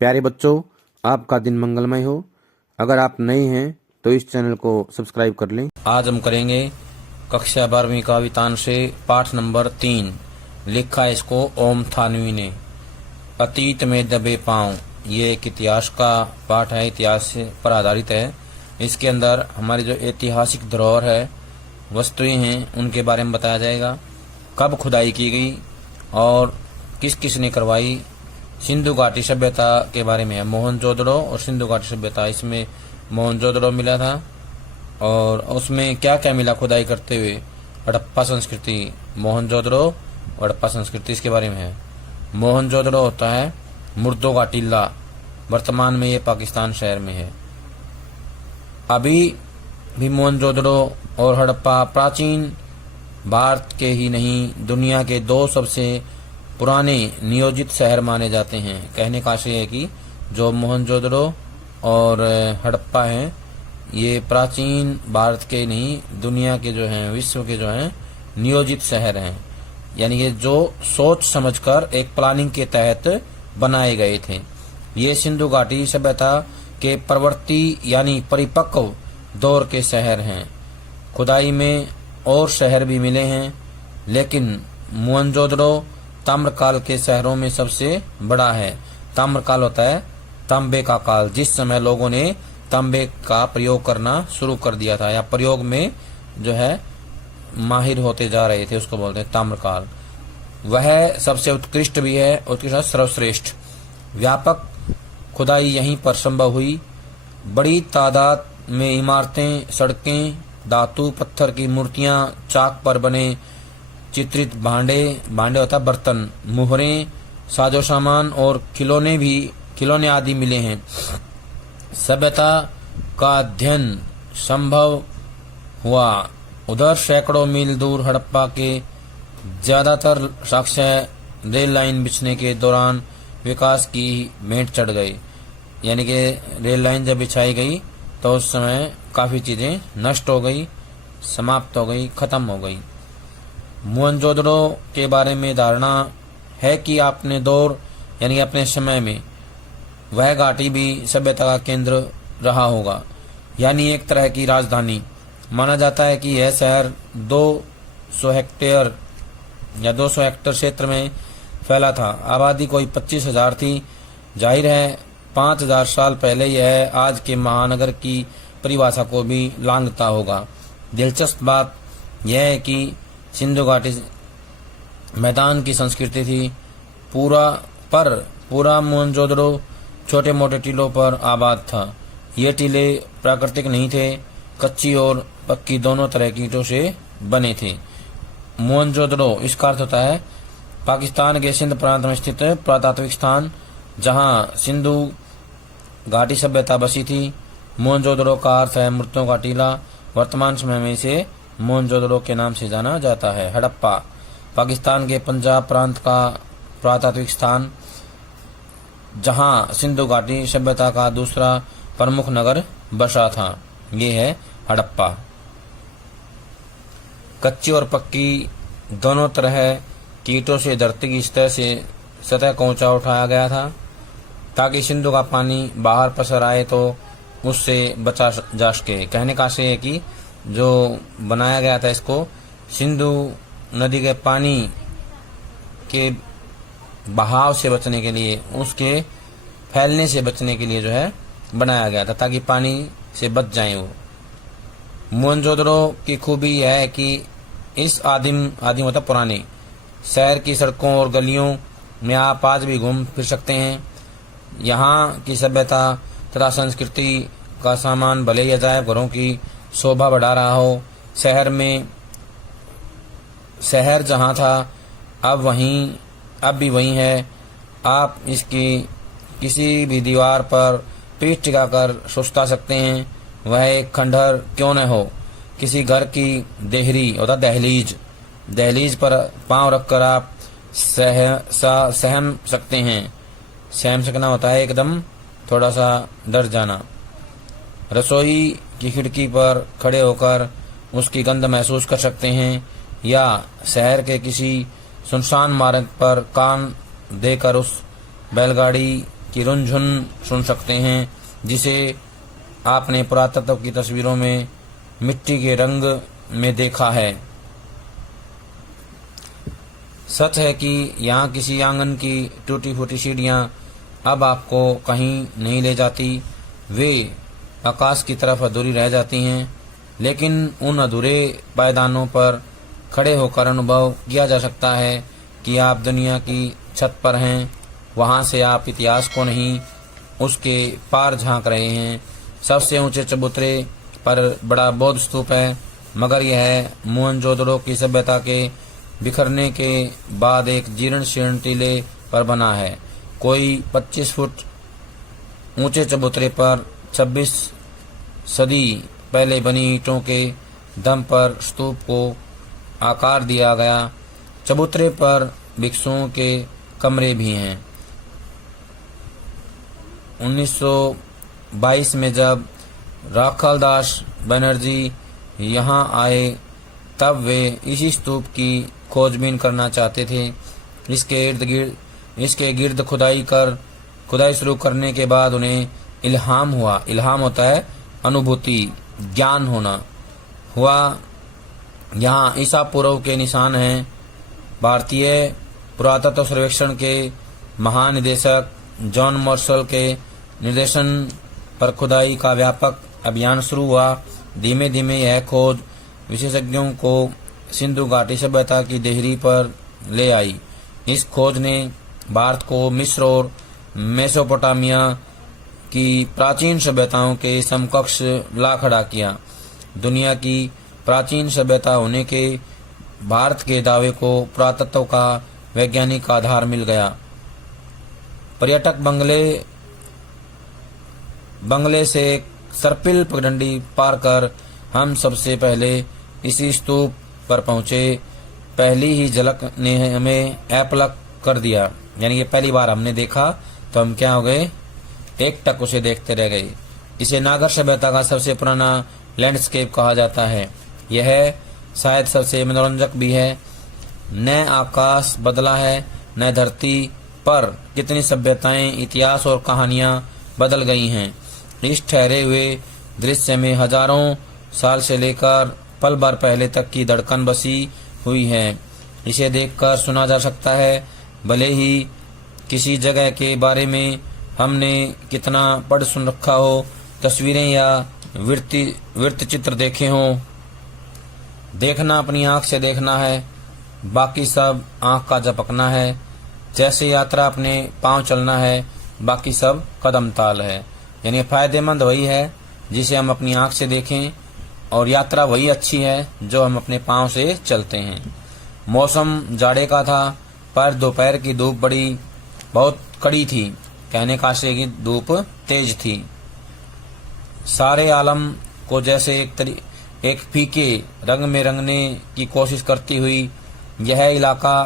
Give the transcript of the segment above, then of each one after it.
प्यारे बच्चों, आपका दिन मंगलमय हो। अगर आप नए हैं तो इस चैनल को सब्सक्राइब कर लें। आज हम करेंगे कक्षा 12वीं का वितान से पाठ नंबर 3। लिखा है इसको ओम थानवी ने। अतीत में दबे पांव। ये एक इतिहास का पाठ है, इतिहास पर आधारित है। इसके अंदर हमारी जो ऐतिहासिक धरोहर है, वस्तुएं हैं, उनके बारे में बताया जाएगा। कब खुदाई की गई और किस किस ने करवाई। सिंधु घाटी सभ्यता के बारे में है। मोहनजोदड़ो और सिंधु घाटी सभ्यता, इसमें मोहनजोदड़ो मिला था और उसमें क्या क्या मिला खुदाई करते हुए। हड़प्पा संस्कृति, मोहनजोदड़ो और हड़प्पा संस्कृति, इसके बारे में है। मोहनजोदड़ो होता है मुर्दों का टीला, वर्तमान में ये पाकिस्तान शहर में है। अभी भी मोहनजोदड़ो और हड़प्पा प्राचीन भारत के ही नहीं, दुनिया के दो सबसे पुराने नियोजित शहर माने जाते हैं। कहने का आशय है कि जो मोहनजोदड़ो और हड़प्पा हैं, ये प्राचीन भारत के नहीं, दुनिया के जो हैं, विश्व के जो हैं नियोजित शहर हैं। यानी कि जो सोच समझकर एक प्लानिंग के तहत बनाए गए थे। ये सिंधु घाटी सभ्यता के प्रवर्ती यानी परिपक्व दौर के शहर हैं। खुदाई में और शहर भी मिले हैं, लेकिन मोहनजोदड़ो ताम्रकाल के शहरों में सबसे बड़ा है। ताम्रकाल होता है तांबे का काल, जिस समय लोगों ने तांबे का प्रयोग करना शुरू कर दिया था या प्रयोग में जो है माहिर होते जा रहे थे, उसको बोलते हैं ताम्रकाल। वह सबसे उत्कृष्ट भी है, उत्कृष्ट सर्वश्रेष्ठ। व्यापक खुदाई यहीं पर संभव हुई। बड़ी तादाद में इमारतें, सड़कें, धातु पत्थर की मूर्तियां, चाक पर बने चित्रित भांडे होता बर्तन, मुहरें, साजो सामान और खिलौने आदि मिले हैं। सभ्यता का अध्ययन संभव हुआ। उधर सैकड़ों मील दूर हड़प्पा के ज्यादातर साक्ष्य रेल लाइन बिछने के दौरान विकास की भेंट चढ़ गई। यानी कि रेल लाइन जब बिछाई गई तो उस समय काफी चीजें नष्ट हो गई, समाप्त हो गई, खत्म हो गई। मोहनजोदड़ो के बारे में धारणा है कि अपने दौर यानी अपने समय में वह घाटी भी सभ्यता का केंद्र रहा होगा, यानी एक तरह की राजधानी। माना जाता है कि यह शहर 200 हेक्टेयर या 200 हेक्टेयर क्षेत्र में फैला था। आबादी कोई 25,000 थी। जाहिर है 5,000 साल पहले यह आज के महानगर की परिभाषा को भी लांघता होगा। दिलचस्प बात यह है कि सिंधु घाटी मैदान की संस्कृति थी। पूरा मोहनजोदड़ो छोटे मोटे टीलों पर आबाद था। ये टीले प्राकृतिक नहीं थे, कच्ची और पक्की दोनों तरह की ईंटों से बने थे। मोहनजोदड़ो इसका अर्थ होता है पाकिस्तान के सिंध प्रांत में स्थित पुरातात्विक स्थान, जहां सिंधु घाटी सभ्यता बसी थी। मोहनजोदड़ो का अर्थ है मूर्तियों का टीला। वर्तमान समय में इसे मोहनजोदड़ो के नाम से जाना जाता है। हड़प्पा पाकिस्तान के पंजाब प्रांत का पुरातात्विक स्थान, जहां सिंधु घाटी सभ्यता का दूसरा प्रमुख नगर बसा था, ये है हड़प्पा। कच्ची और पक्की दोनों तरह की ईंटों से धरती की सतह को ऊंचा उठाया गया था, ताकि सिंधु का पानी बाहर पसर आए तो उससे बचा जा सके। कहने का आशय है कि जो बनाया गया था इसको सिंधु नदी के पानी के बहाव से बचने के लिए, उसके फैलने से बचने के लिए जो है बनाया गया था, ताकि पानी से बच जाए वो। मोहनजोदड़ो की खूबी यह है कि इस आदिम मतलब पुराने शहर की सड़कों और गलियों में आप आज भी घूम फिर सकते हैं। यहाँ की सभ्यता तथा संस्कृति का सामान भले ही अजायब घरों की शोभा बढ़ा रहा हो। शहर जहाँ था अब भी वही है। आप इसकी किसी भी दीवार पर पीठ टिकाकर सुस्ता सकते हैं, वह एक खंडहर क्यों न हो। किसी घर की देहरी होता दहलीज पर पांव रखकर आप सहम सकते हैं। सहम सकना होता है एकदम थोड़ा सा डर जाना। रसोई की खिड़की पर खड़े होकर उसकी गंध महसूस कर सकते हैं, या शहर के किसी सुनसान मार्ग पर कान देकर उस बैलगाड़ी की रुनझुन सुन सकते हैं, जिसे आपने पुरातत्व की तस्वीरों में मिट्टी के रंग में देखा है। सच है कि यहाँ किसी आंगन की टूटी फूटी सीढ़ियाँ अब आपको कहीं नहीं ले जाती, वे आकाश की तरफ अधूरी रह जाती हैं, लेकिन उन अधूरे पायदानों पर खड़े होकर अनुभव किया जा सकता है कि आप दुनिया की छत पर हैं। वहाँ से आप इतिहास को नहीं, उसके पार झांक रहे हैं। सबसे ऊंचे चबूतरे पर बड़ा बौद्ध स्तूप है, मगर यह मोहनजोदड़ो की सभ्यता के बिखरने के बाद एक जीर्ण शीर्ण टीले पर बना है। कोई 25 फुट ऊंचे चबूतरे पर 26 सदी पहले बनी ईंटों के दम पर स्तूप को आकार दिया गया। चबूतरे पर भिक्षुओं के कमरे भी हैं। 1922 में जब राखालदास बनर्जी यहाँ आए, तब वे इसी स्तूप की खोजबीन करना चाहते थे। इसके गिर्द खुदाई शुरू करने के बाद उन्हें इल्हाम हुआ। इल्हाम होता है अनुभूति, ज्ञान होना हुआ। यहाँ ईसा पूर्व के निशान हैं। भारतीय पुरातत्व सर्वेक्षण के महानिदेशक जॉन मार्शल के निर्देशन पर खुदाई का व्यापक अभियान शुरू हुआ। धीमे धीमे यह खोज विशेषज्ञों को सिंधु घाटी सभ्यता की देहरी पर ले आई। इस खोज ने भारत को मिस्र और मेसोपोटामिया की प्राचीन सभ्यताओं के समकक्ष ला खड़ा किया। दुनिया की प्राचीन सभ्यता होने के भारत के दावे को पुरातत्व का वैज्ञानिक आधार मिल गया। पर्यटक बंगले से सर्पिल पगडंडी पार कर हम सबसे पहले इसी स्तूप पर पहुंचे। पहली ही झलक ने हमें ऐपलक कर दिया, यानी ये पहली बार हमने देखा तो हम क्या हो गए, एक टक उसे देखते रह गए। इसे नागर सभ्यता का सबसे पुराना लैंडस्केप कहा जाता है। यह शायद सबसे मनोरंजक भी है। न आकाश बदला है, न धरती पर कितनी सभ्यताएं, इतिहास और कहानियां बदल गई हैं। इस ठहरे हुए दृश्य में हजारों साल से लेकर पल भर पहले तक की धड़कन बसी हुई है। इसे देखकर सुना जा सकता है, भले ही किसी जगह के बारे में हमने कितना पढ़ सुन रखा हो, तस्वीरें या वृत्त चित्र देखे हों। देखना अपनी आंख से देखना है, बाकी सब आंख का झपकना है। जैसे यात्रा अपने पांव चलना है, बाकी सब कदम ताल है। यानी फायदेमंद वही है जिसे हम अपनी आंख से देखें, और यात्रा वही अच्छी है जो हम अपने पांव से चलते हैं। मौसम जाड़े का था, पर दोपहर की धूप बहुत कड़ी थी। कहने का आशय की धूप तेज थी। सारे आलम को जैसे एक फीके रंग में रंगने की कोशिश करती हुई यह इलाका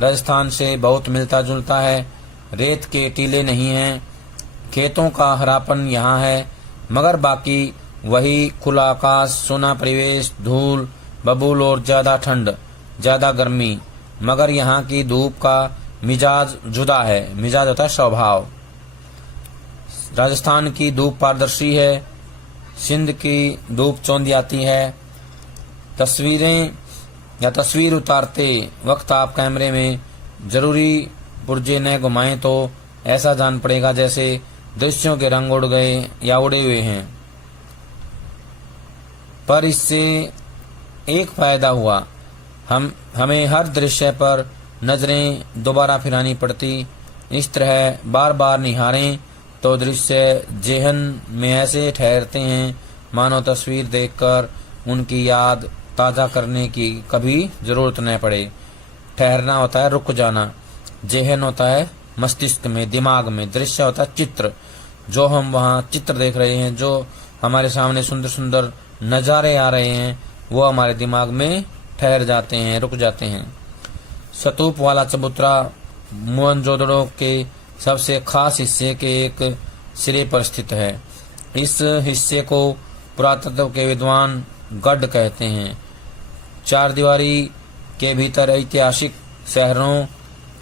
राजस्थान से बहुत मिलता जुलता है। रेत के टीले नहीं हैं, खेतों का हरापन यहाँ है, मगर बाकी वही खुला आकाश, सोना परिवेश, धूल बबूल और ज्यादा ठंड, ज्यादा गर्मी। मगर यहाँ की धूप का मिजाज जुदा है। मिजाज होता है स्वभाव। राजस्थान की धूप पारदर्शी है, सिंध की धूप चौंधियाती है। तस्वीर उतारते वक्त आप कैमरे में जरूरी पुर्जे न घुमाएं तो ऐसा जान पड़ेगा जैसे दृश्यों के रंग उड़ गए या उड़े हुए हैं। पर इससे एक फायदा हुआ, हमें हर दृश्य पर नजरें दोबारा फिरानी पड़ती। इस तरह बार बार निहारें तो दृश्य जेहन में ऐसे ठहरते हैं मानो तस्वीर देखकर उनकी याद ताज़ा करने की कभी जरूरत न पड़े। ठहरना होता है रुक जाना, जेहन होता है मस्तिष्क में, दिमाग में, दृश्य होता है चित्र। जो हम वहाँ चित्र देख रहे हैं, जो हमारे सामने सुंदर सुंदर नज़ारे आ रहे हैं, वो हमारे दिमाग में ठहर जाते हैं, रुक जाते हैं। स्तूप वाला चबूतरा मोहनजोदड़ो के सबसे खास हिस्से के एक सिरे पर स्थित है। इस हिस्से को पुरातत्व के विद्वान गढ़ कहते हैं। चार दीवारी के भीतर ऐतिहासिक शहरों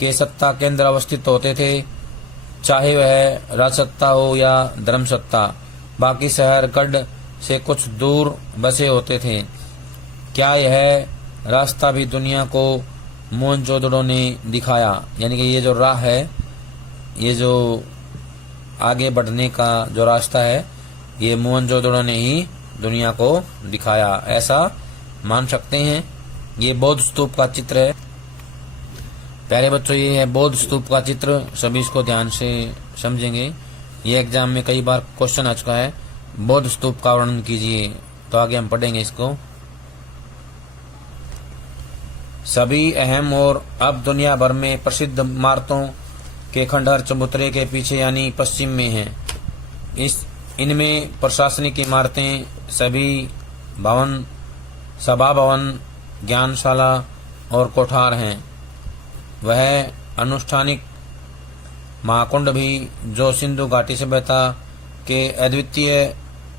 के सत्ता केंद्र अवस्थित होते थे। चाहे वह राजसत्ता हो या धर्मसत्ता। बाकी शहर गढ़ से कुछ दूर बसे होते थे। क्या यह रास्ता भी दुनिया को मोहनजोदड़ो ने दिखाया? यानी कि ये जो राह है, ये जो आगे बढ़ने का जो रास्ता है, ये मोहनजोदड़ो ने ही दुनिया को दिखाया, ऐसा मान सकते हैं। ये बौद्ध स्तूप का चित्र है। प्यारे बच्चों, ये है बौद्ध स्तूप का चित्र। सभी इसको ध्यान से समझेंगे। ये एग्जाम में कई बार क्वेश्चन आ चुका है। बौद्ध स्तूप का वर्णन कीजिए। तो आगे हम पढ़ेंगे इसको। सभी अहम और अब दुनिया भर में प्रसिद्ध इमारतों के खंडहर चबूतरे के पीछे यानी पश्चिम में हैं। इनमें प्रशासनिक इमारतें, सभी भवन, सभा भवन, ज्ञानशाला और कोठार हैं। वह अनुष्ठानिक महाकुंड भी, जो सिंधु घाटी सभ्यता के अद्वितीय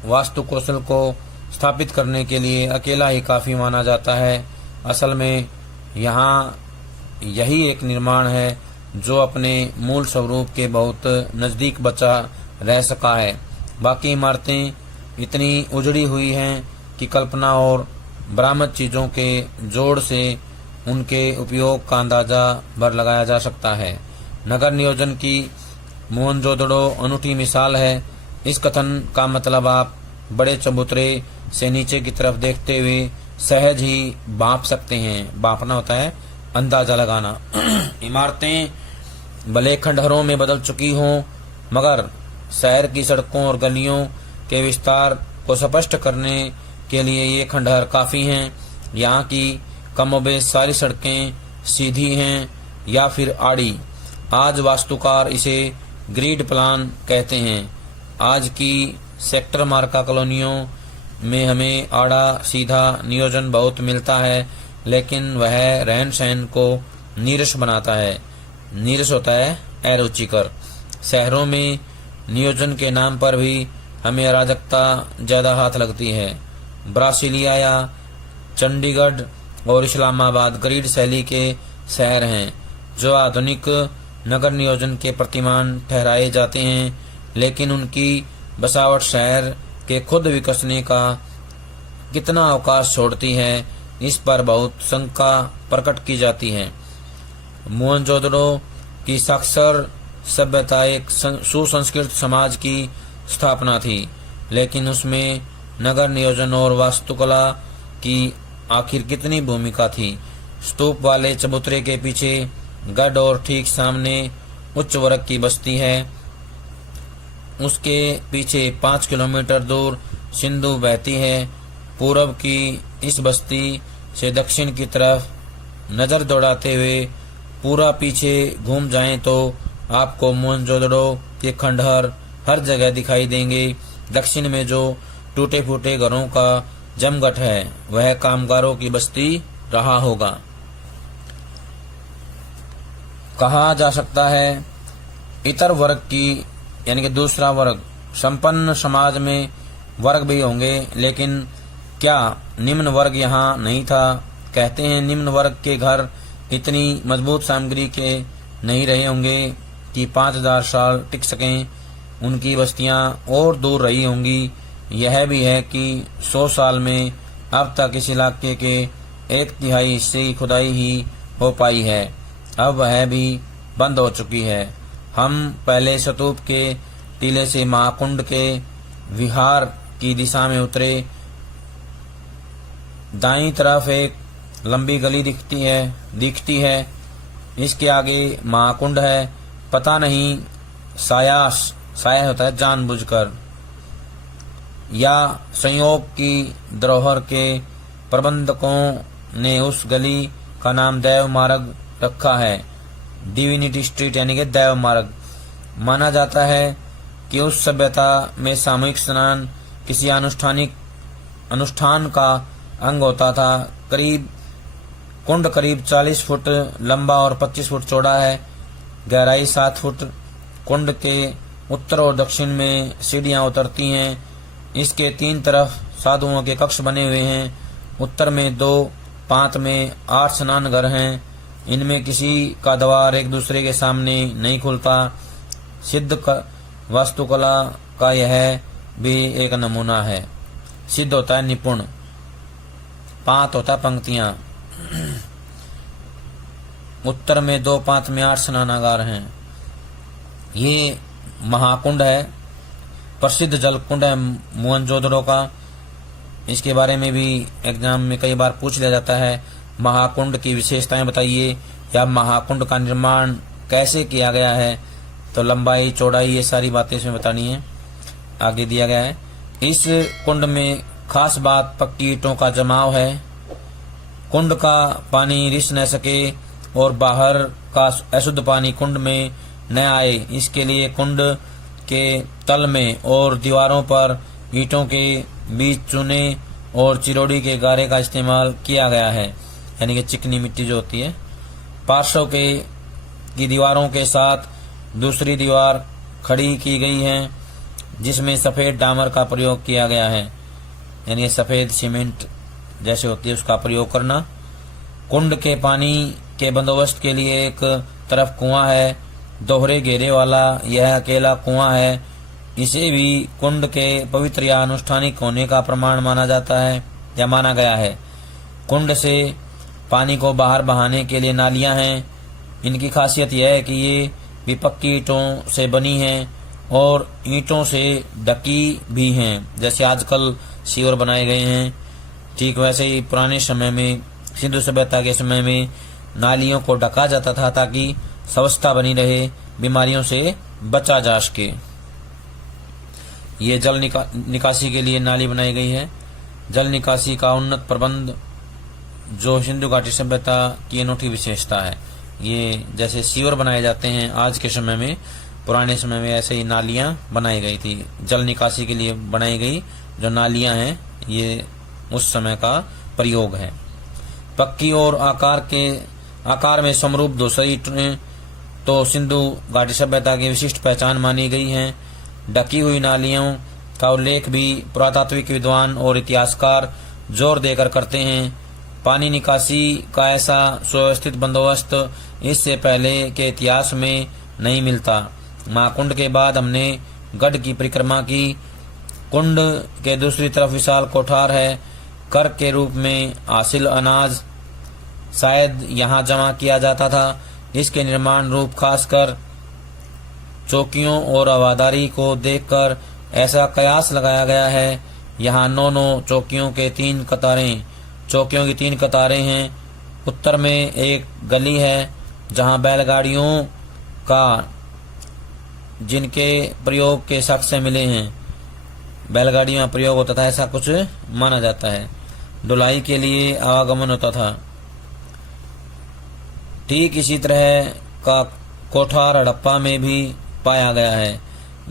वास्तु कौशल को स्थापित करने के लिए अकेला ही काफी माना जाता है। असल में यहाँ यही एक निर्माण है जो अपने मूल स्वरूप के बहुत नजदीक बचा रह सका है। बाकी इमारतें इतनी उजड़ी हुई हैं कि कल्पना और बरामद चीजों के जोड़ से उनके उपयोग का अंदाजा भर लगाया जा सकता है। नगर नियोजन की मोहनजोदड़ो अनूठी मिसाल है। इस कथन का मतलब आप बड़े चबूतरे से नीचे की तरफ देखते हुए सहज ही भांप सकते हैं। भांपना होता है अंदाजा लगाना। इमारतें भले खंडहरों में बदल चुकी हों, मगर शहर की सड़कों और गलियों के विस्तार को स्पष्ट करने के लिए ये खंडहर काफी हैं। यहाँ की कमोबेश सारी सड़कें सीधी हैं या फिर आड़ी। आज वास्तुकार इसे ग्रिड प्लान कहते हैं। आज की सेक्टर मार्का कॉलोनियों में हमें आड़ा सीधा नियोजन बहुत मिलता है, लेकिन वह रहन सहन को नीरस बनाता है। नीरस होता है अरुचिकर। शहरों में नियोजन के नाम पर भी हमें अराजकता ज्यादा हाथ लगती है। ब्रासिलिया या चंडीगढ़ और इस्लामाबाद ग्रिड शैली के शहर हैं जो आधुनिक नगर नियोजन के प्रतिमान ठहराए जाते हैं, लेकिन उनकी बसावट शहर के खुद विकसने का कितना अवकाश छोड़ती है, इस पर बहुत शंका प्रकट की जाती है। मोहनजोदड़ो की साक्षर सभ्यता एक सुसंस्कृत समाज की स्थापना थी, लेकिन उसमें नगर नियोजन और वास्तुकला की आखिर कितनी भूमिका थी। स्तूप वाले चबूतरे के पीछे गढ़ और ठीक सामने उच्च वर्ग की बस्ती है। उसके पीछे 5 किलोमीटर दूर सिंधु बहती है। पूर्व की इस बस्ती से दक्षिण की तरफ नजर दौड़ाते हुए पूरा पीछे घूम जाएं तो आपको मोहनजोदड़ो के खंडहर हर जगह दिखाई देंगे। दक्षिण में जो टूटे फूटे घरों का जमघट है, वह कामगारों की बस्ती रहा होगा। कहा जा सकता है इतर वर्ग की यानी कि दूसरा वर्ग, संपन्न समाज में वर्ग भी होंगे, लेकिन क्या निम्न वर्ग यहाँ नहीं था? कहते हैं निम्न वर्ग के घर इतनी मजबूत सामग्री के नहीं रहे होंगे कि 5000 साल टिक सकें। उनकी बस्तियां और दूर रही होंगी। यह भी है कि 100 साल में अब तक इस इलाके के 1/3 हिस्से की खुदाई ही हो पाई है। अब वह भी बंद हो चुकी है। हम पहले स्तूप के टीले से महाकुंड के विहार की दिशा में उतरे। दाईं तरफ एक लंबी गली दिखती है। इसके आगे महाकुंड है। पता नहीं साया होता है जानबूझकर या संयोग की धरोहर के प्रबंधकों ने उस गली का नाम दैव मार्ग रखा है। डिविनिटी स्ट्रीट यानी कि दैव मार्ग। माना जाता है कि उस सभ्यता में सामूहिक स्नान किसी अनुष्ठान का अंग होता था। कुंड करीब 40 फुट लंबा और 25 फुट चौड़ा है। गहराई 7 फुट। कुंड के उत्तर और दक्षिण में सीढ़ियां उतरती हैं। इसके 3 तरफ साधुओं के कक्ष बने हुए हैं। उत्तर में 2, 5 में 8 स्नान घर हैं। इनमें किसी का द्वार एक दूसरे के सामने नहीं खुलता। वास्तुकला का यह भी एक नमूना है। सिद्ध होता है निपुण, पांत होता है पंक्तियां। उत्तर में 2 पांत में 8 स्नानागार हैं। ये महाकुंड है, प्रसिद्ध जल कुंड है मोहनजोदड़ो का। इसके बारे में भी एग्जाम में कई बार पूछ लिया जाता है। महाकुंड की विशेषताएं बताइए, या महाकुंड का निर्माण कैसे किया गया है, तो लंबाई चौड़ाई ये सारी बातें इसमें बतानी है। आगे दिया गया है, इस कुंड में खास बात पक्की ईंटों का जमाव है। कुंड का पानी रिस न सके और बाहर का अशुद्ध पानी कुंड में न आए, इसके लिए कुंड के तल में और दीवारों पर ईंटों के बीच चूने और चिरोड़ी के गारे का इस्तेमाल किया गया है, यानी कि चिकनी मिट्टी जो होती है। पार्श्व की दीवारों के साथ दूसरी दीवार खड़ी की गई है, जिसमें सफेद डामर का प्रयोग किया गया है, यानी सफेद सीमेंट जैसे होती है उसका प्रयोग करना। कुंड के पानी के बंदोबस्त के लिए एक तरफ कुआं है, दोहरे घेरे वाला यह अकेला कुआं है। इसे भी कुंड के पवित्र या अनुष्ठानिक होने का प्रमाण माना जाता है या माना गया है। कुंड से पानी को बाहर बहाने के लिए नालियां हैं। इनकी खासियत यह है कि ये भी पक्की ईंटों से बनी हैं और ईंटों से ढकी भी हैं, जैसे आजकल सीवर बनाए गए हैं। ठीक वैसे ही पुराने समय में, सिंधु सभ्यता के समय में नालियों को ढका जाता था ताकि स्वच्छता बनी रहे, बीमारियों से बचा जा सके। ये जल निकासी के लिए नाली बनाई गई है। जल निकासी का उन्नत प्रबंध जो सिंधु घाटी सभ्यता की अनूठी विशेषता है। ये जैसे सीवर बनाए जाते हैं आज के समय में, पुराने समय में ऐसे ही नालियां बनाई गई थी। जल निकासी के लिए बनाई गई जो नालियां हैं, ये उस समय का प्रयोग है। पक्की और आकार में समरूप दूसरी तो सिंधु घाटी सभ्यता की विशिष्ट पहचान मानी गई है। ढकी हुई नालियों का उल्लेख भी पुरातात्विक विद्वान और इतिहासकार जोर देकर करते हैं। पानी निकासी का ऐसा सुव्यवस्थित बंदोबस्त इससे पहले के इतिहास में नहीं मिलता। महाकुंड के बाद हमने गढ़ की परिक्रमा की। कुंड के दूसरी तरफ विशाल कोठार है। कर के रूप में हासिल अनाज शायद यहाँ जमा किया जाता था। इसके निर्माण रूप खासकर चौकियों और हवादारी को देखकर ऐसा कयास लगाया गया है। यहाँ 9 चौकियों की 3 कतारें हैं। उत्तर में एक गली है जहाँ बैलगाड़ियों का जिनके प्रयोग के साक्ष्य मिले हैं, बैलगाड़ियों में प्रयोग होता था ऐसा कुछ माना जाता है। ढुलाई के लिए आवागमन होता था। ठीक इसी तरह का कोठार हड़प्पा में भी पाया गया है।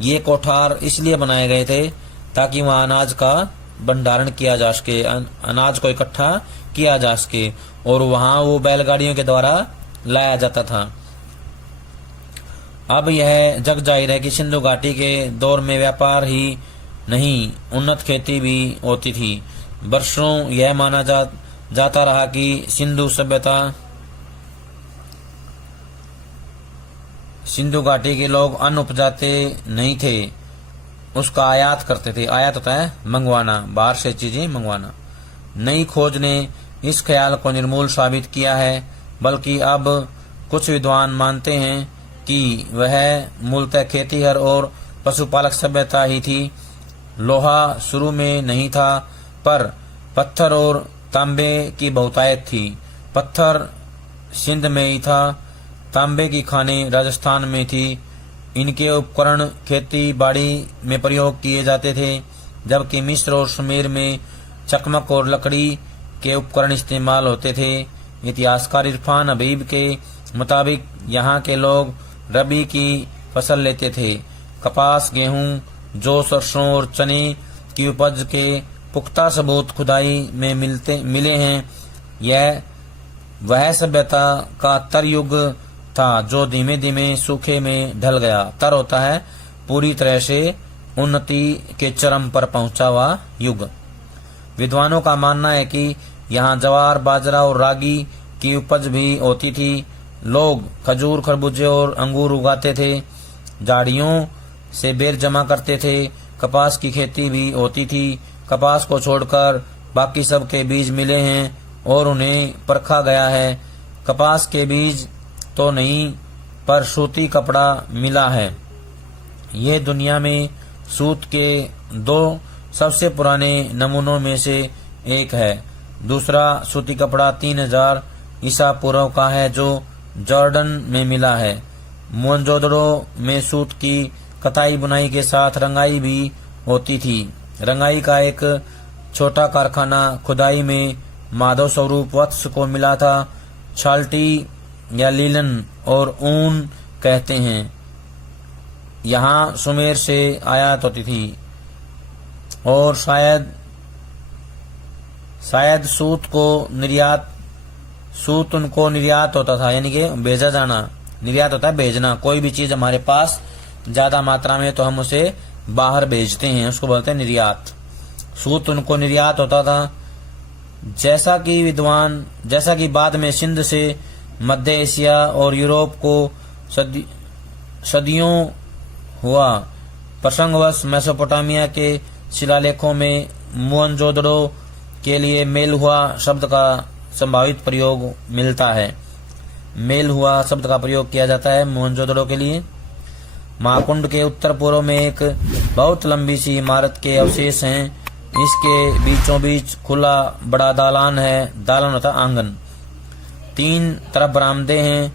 ये कोठार इसलिए बनाए गए थे ताकि वहां अनाज का भंडारण किया जा सके, अनाज को इकट्ठा किया जा सके, और वहां वो बैलगाड़ियों के द्वारा लाया जाता था। अब यह जग जाहिर है कि सिंधु घाटी के दौर में व्यापार ही नहीं, उन्नत खेती भी होती थी। वर्षों यह माना जाता रहा कि सिंधु घाटी के लोग अन्न उपजाते नहीं थे, उसका आयात करते थे। आयात होता है मंगवाना, बाहर से चीजें मंगवाना। नई खोज ने इस ख्याल को निर्मूल साबित किया है, बल्कि अब कुछ विद्वान मानते हैं कि वह मूलतः खेतीहर और पशुपालक सभ्यता ही थी। लोहा शुरू में नहीं था, पर पत्थर और तांबे की बहुतायत थी। पत्थर सिंध में ही था, तांबे की खानें राजस्थान में थी। इनके उपकरण खेती बाड़ी में प्रयोग किए जाते थे, जबकि मिस्र और सुमेर में चकमक और लकड़ी के उपकरण इस्तेमाल होते थे। इतिहासकार इरफान हबीब के मुताबिक यहाँ के लोग रबी की फसल लेते थे। कपास, गेहूं, जौ, सरसों और चने की उपज के पुख्ता सबूत खुदाई में मिले हैं। यह वह सभ्यता का तर युग था जो धीमे धीमे सूखे में ढल गया। तर होता है पूरी तरह से उन्नति के चरम पर पहुंचा हुआ युग। विद्वानों का मानना है कि यहाँ ज्वार, बाजरा और रागी की उपज भी होती थी। लोग खजूर, खरबूजे और अंगूर उगाते थे। झाड़ियों से बेर जमा करते थे। कपास की खेती भी होती थी। कपास को छोड़कर बाकी सब के बीज मिले हैं और उन्हें परखा गया है। कपास के बीज तो नहीं पर सूती कपड़ा मिला है। ये दुनिया में सूत के दो सबसे पुराने नमूनों में से एक है। दूसरा सूती कपड़ा 3000 ईसा पूर्व का है जो जॉर्डन में मिला है। मोहनजोदड़ो में सूत की कताई बुनाई के साथ रंगाई भी होती थी। रंगाई का एक छोटा कारखाना खुदाई में माधव स्वरूप वत्स को मिला था। छाल्टी या लीलन और ऊन कहते हैं। यहाँ सुमेर से आयात होती थी और शायद सूत उनको निर्यात होता था, यानी कि भेजा जाना। निर्यात होता है भेजना। कोई भी चीज हमारे पास ज्यादा मात्रा में तो हम उसे बाहर भेजते हैं, उसको बोलते हैं निर्यात। सूत उनको निर्यात होता था। जैसा कि बाद में सिंध से मध्य एशिया और यूरोप को सदियों हुआ। प्रसंगवश मेसोपोटामिया के शिलालेखों में मोहनजोदड़ो के लिए मेल हुआ शब्द का संभावित प्रयोग मिलता है। मेल हुआ शब्द का प्रयोग किया जाता है मोहनजोदड़ो के लिए। महाकुंड के उत्तर पूर्व में एक बहुत लंबी सी इमारत के अवशेष हैं। इसके बीचों बीच खुला बड़ा दालान है। दालान होता आंगन। 3 तरफ बरामदे हैं।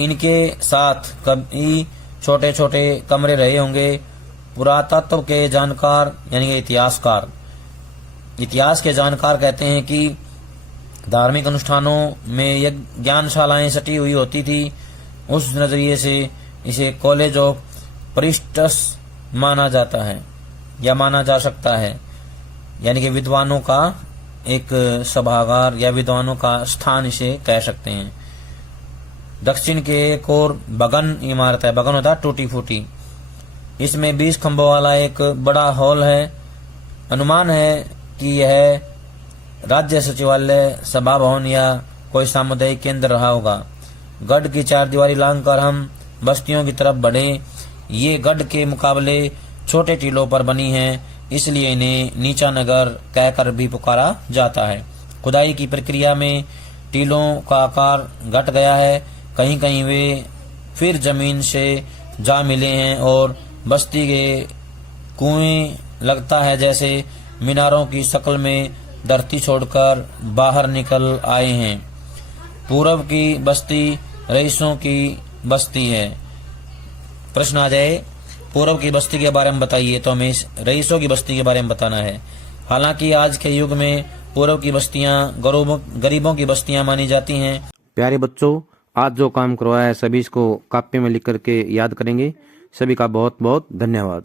इनके साथ कभी छोटे छोटे कमरे रहे होंगे। पुरातत्व के जानकार यानी कि इतिहास के जानकार कहते हैं कि धार्मिक अनुष्ठानों में ज्ञानशालाएं सटी हुई होती थी। उस नजरिए से इसे कॉलेज ऑफ प्रीस्ट्स माना जाता है या माना जा सकता है, यानी कि विद्वानों का एक सभागार या विद्वानों का स्थान इसे कह सकते हैं। दक्षिण के एक और बगन इमारत है। बगन होता है टूटी फूटी। इसमें 20 खंभों वाला एक बड़ा हॉल है। अनुमान है कि यह राज्य सचिवालय, सभा भवन या कोई सामुदायिक केंद्र रहा होगा। गढ़ की 4 दीवारी लांघकर हम बस्तियों की तरफ बढ़े। ये गढ़ के मुकाबले छोटे टीलों पर बनी हैं, इसलिए इन्हें नीचा नगर कहकर भी पुकारा जाता है। खुदाई की प्रक्रिया में टीलों का आकार घट गया है। कहीं कहीं वे फिर जमीन से जा मिले हैं और बस्ती के कुएं लगता है जैसे मीनारों की शक्ल में धरती छोड़कर बाहर निकल आए हैं। पूर्व की बस्ती रईसों की बस्ती है। प्रश्न आ जाए पूर्व की बस्ती के बारे में बताइए, तो हमें रईसों की बस्ती के बारे में बताना है। हालांकि आज के युग में पूर्व की बस्तियां गरीबों की बस्तियां मानी जाती हैं। प्यारे बच्चों, आज जो काम करवाया है सभी इसको कापी में लिख करके याद करेंगे। सभी का बहुत बहुत धन्यवाद।